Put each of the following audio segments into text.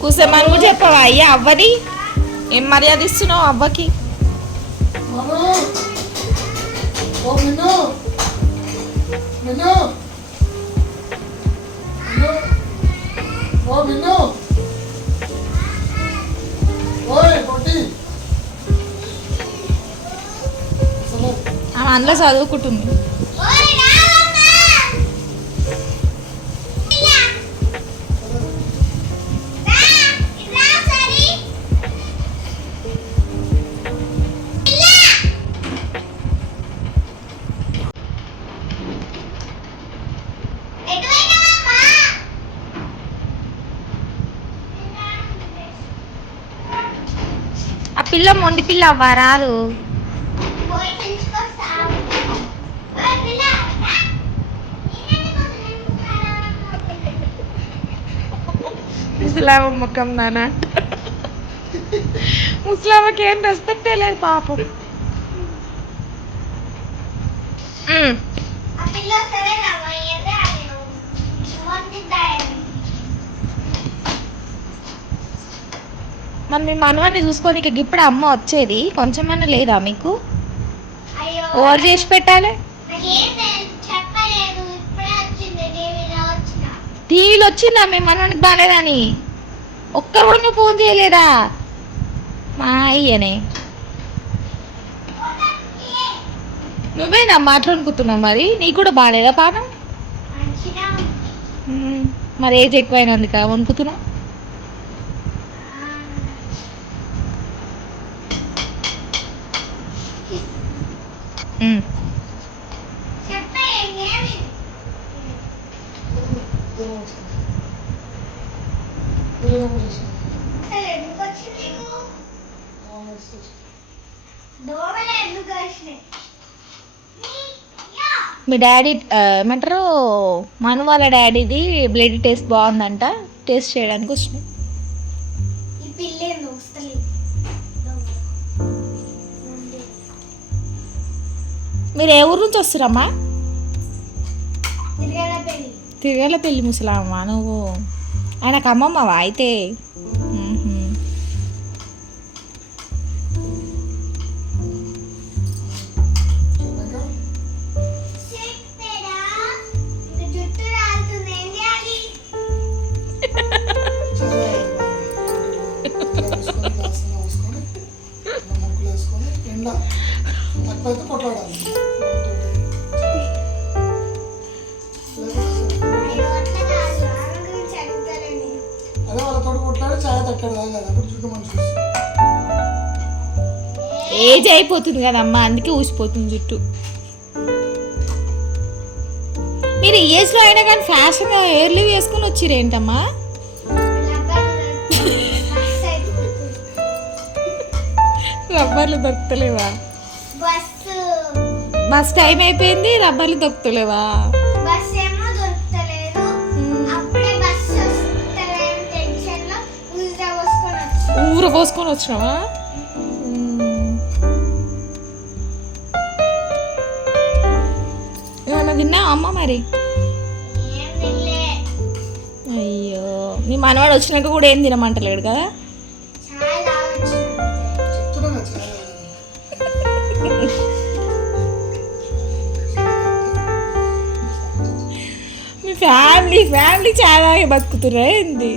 కూసేమని కూడా చెప్పవా? అయ్యా అవ్వని ఏం మర్యాద ఇస్తున్నావు అవ్వకి? ఆమె అందులో చదువుకుంటుంది. పిల్ల మొండి పిల్ల అవ్వా రాదు. ముసలామ ముఖం నానా. ముసలామకి ఏం రెస్పెక్ట్ లేదు పాపం. మరి మీ మనవాన్ని చూసుకొని ఇక ఇప్పుడు అమ్మ వచ్చేది. కొంచెమన్నా లేదా మీకు? ఓవర్ చేసి పెట్టాలి. టీవీలో వచ్చిందా మీ మనవానికి బాగాలేదని ఒక్కరు కూడా మీరు ఫోన్ చేయలేదా? మా అయ్యనే. నువ్వేనా మాట్లాడుకుంటున్నావు మరి? నీకు కూడా బాగాలేదా పానం మరి ఏజ్ ఎక్కువైనందుక వణుకుతున్నావు? మీ డాడీ ఏమంటారు? మను వాళ్ళ డాడీది బ్లడ్ టెస్ట్ బాగుందంట. టెస్ట్ చేయడానికి వచ్చినాయి మీరు ఏ ఊరు నుంచి వస్తురమ్మా తిరగల పెళ్ళి ముసలమ్మ నువ్వు? ఆయనకు అమ్మమ్మవా అయితే? తట్టాడు దాకా కదా అప్పుడు చుట్టూ ఏజ్ అయిపోతుంది కదమ్మా అందుకే ఊసిపోతుంది జుట్టు. మీరు ఈ ఏజ్లో అయినా కానీ ఫ్యాషన్గా ఎయిర్ లీవ్ వేసుకొని వచ్చిరేంటమ్మా రబ్బర్లు దొరుకుతలేవా? బస్సు. బస్ టైం అయిపోయింది రబ్బర్లు దొరుకుతలేవా? ఊర పోసుకొని వచ్చినావా. ఏమన్నా తిన్నావా అమ్మ మరి? అయ్యో మీ మనవాడు వచ్చినాక కూడా ఏం తినమంటలేడు కదా? మీ ఫ్యామిలీ ఫ్యామిలీ చాలా బతుకుతురా ఏంది?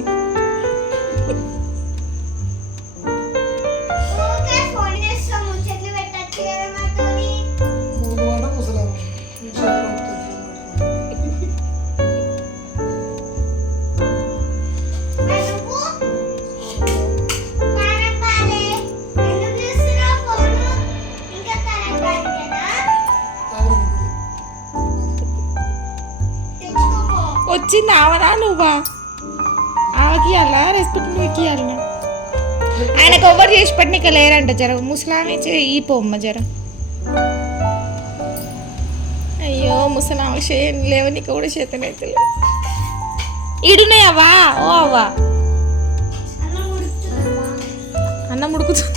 వచ్చింది ఆవనా నువ్వా? ఆమెకి అలా రెస్పెక్ట్ నువ్వు ఇవ్వాలి ఆయనకు ఎవరు చేసి పెట్టిన లేరంట జర. ముసలామే ఈ పోమ్మ జర. అయ్యో ముసలామ షే లేవనికి కూడా చేతనైతే ఈడున్నాయి అవ్వా ఓ అవ్వా. అన్నం ఉడుకుతుంది?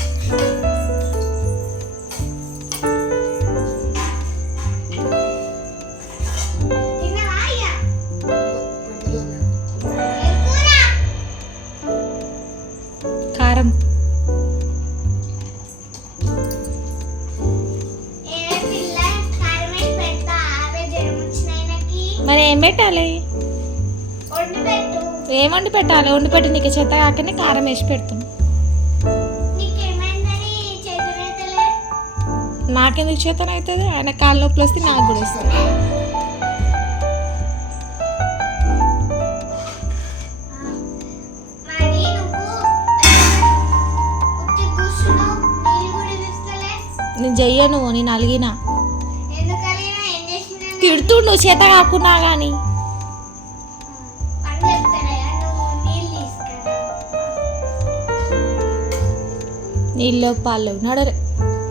పెట్టాలి? వండి పెట్టు ఏం వండి పెట్టాలి వండి పెట్టి నీకు చేత కాకనే కారం వేసి చేతులైతలే. నాకెందుకు చేతన అవుతుంది ఆయన కాళ్ళ నొప్పులు వస్తే నాకు కూడా వస్తుంది. నేను చెయ్యను నేను అలిగిన. ఏం తిడుతుండు చేత కాకున్నా కానీ నీళ్ళు పాలు నడరు.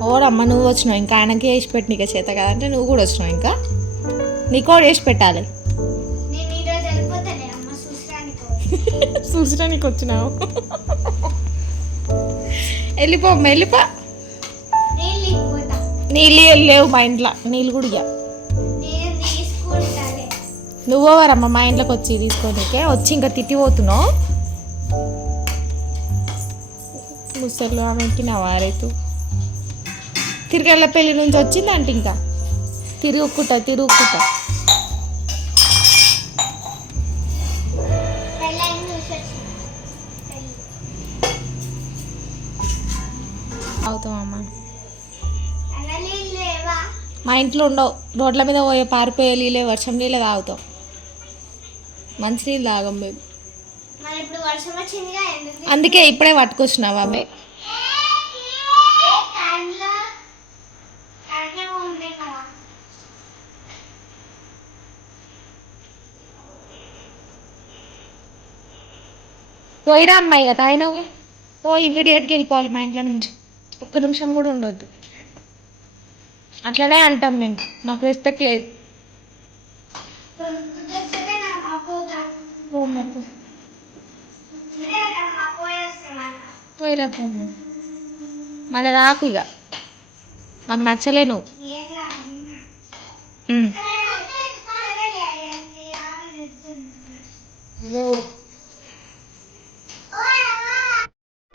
ఓడమ్మ నువ్వు వచ్చినావు ఇంకా. ఆయనకి వేసి పెట్టి నీకు చేత కదంటే నువ్వు కూడా వచ్చినావు ఇంకా. నీకు కూడా వేసి పెట్టాలి. చూసడానికి వచ్చినావు. వెళ్ళిపో వెళ్ళిపో. నీళ్ళు ఇవ్వతా నీళ్ళు లేవు మా ఇంట్లో. నీళ్ళు కూడా నువ్వు ఎవరమ్మా మా ఇంట్లోకి వచ్చి తీసుకోనికే వచ్చి ఇంకా తిట్టిపోతున్నావు ముసలు ఆమెకి నా వారైతు తిరగళ్ళ పెళ్ళి నుంచి వచ్చిందంట ఇంకా. తిరుగుకుంటా తిరుగుకుంటా. పెళ్ళి అవుతామమ్మా మా ఇంట్లో ఉండవు. రోడ్ల మీద పోయే పారిపోయే నీళ్ళే వర్షం నీళ్ళే తాగుతాం మంచి నీళ్ళు తాగం మేము అందుకే ఇప్పుడే పట్టుకొచ్చినావు కదా. పోయిరా అమ్మాయి కదా ఆయన ఓ ఇమీడియట్గా వెళ్ళిపోవాలి మా ఇంట్లో నుంచి. ఒక్క నిమిషం కూడా ఉండొద్దు. అట్లనే అంటాం మేము. నాకు రెస్పెక్ట్ లేదు. మాపోయేస్తున్నాను పోయిరా పోము మళ్ళీ రాకు ఇక నాకు నచ్చలే నువ్వు ఏం